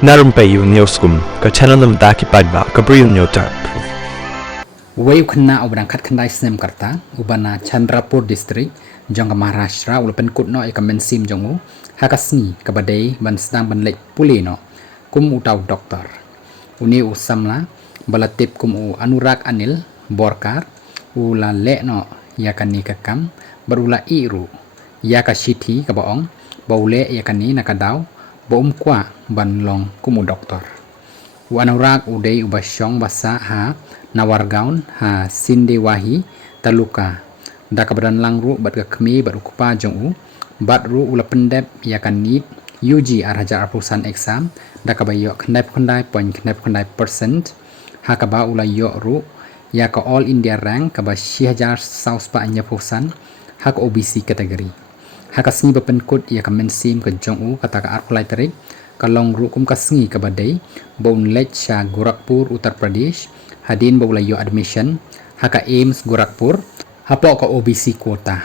Narum payu neoskum ka chananam daki padba ka briu neotarp. Wayu kena ubang kat kendai snem karta ubana Chandrapur district jong Maharashtra ulapen kutno ya mensim jongu hakasni kabadai ban sedang ban lek puli no kum utau doktor uni usamla balatip kum u Anurag Anil Borkar ula le no yakani kakam barula iru yakashiti kabaong baule yakani nakadaw baum kwa ban long kum u doktor Anurag udai ubasyong basa ha Nawargaon ha Sindewahi taluka da kabadan langru bat ka kemi bat ukupa jong u bat ru ula pendep yakan nit UG araja apusan exam da kabayo khandai point khandai percent ha kaba ula yo ru ya ka all India rank kaba 6000 saus pa anya pusan ha ka OBC kategori ha ka sni bapenkut ya ka mensim ka jong u kata ka arkulai tarik kalong ru kum kasngi kabadai bon lecha Gorakhpur Uttar Pradesh hadin bawla yo admission haka AIMS Gorakhpur hapo ka OBC quota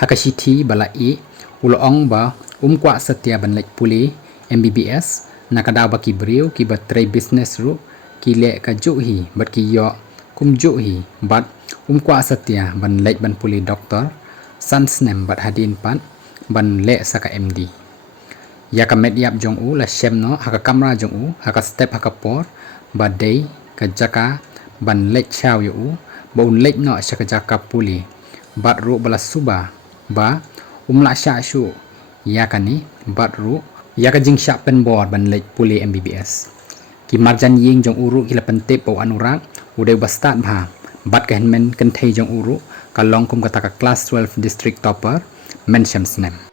haka shiti bala e ulong ba kwa satya banlek puli MBBS nakadaw ba kibriu ki ba tray business ru ki le ka juhi bat ki yo kum juhi bat kwa satya banlek ban puli doktor sansnem bat hadin pan ban le saka MD ya ka medyap jong u la shemno haka kamera jong u haka step haka por badai ka jaka ban lek chaw yu bon lek no shaka jaka puli bat ru bala suba ba umla sha shu ya kani bat ru ya ka jing sha pen bor ban lek puli MBBS ki marjan ying jong uru ki la pente po Anurag udai bastat bha bat ka henmen kan thei jong uru ka long kum ka ta ka class 12 district topper men shem snem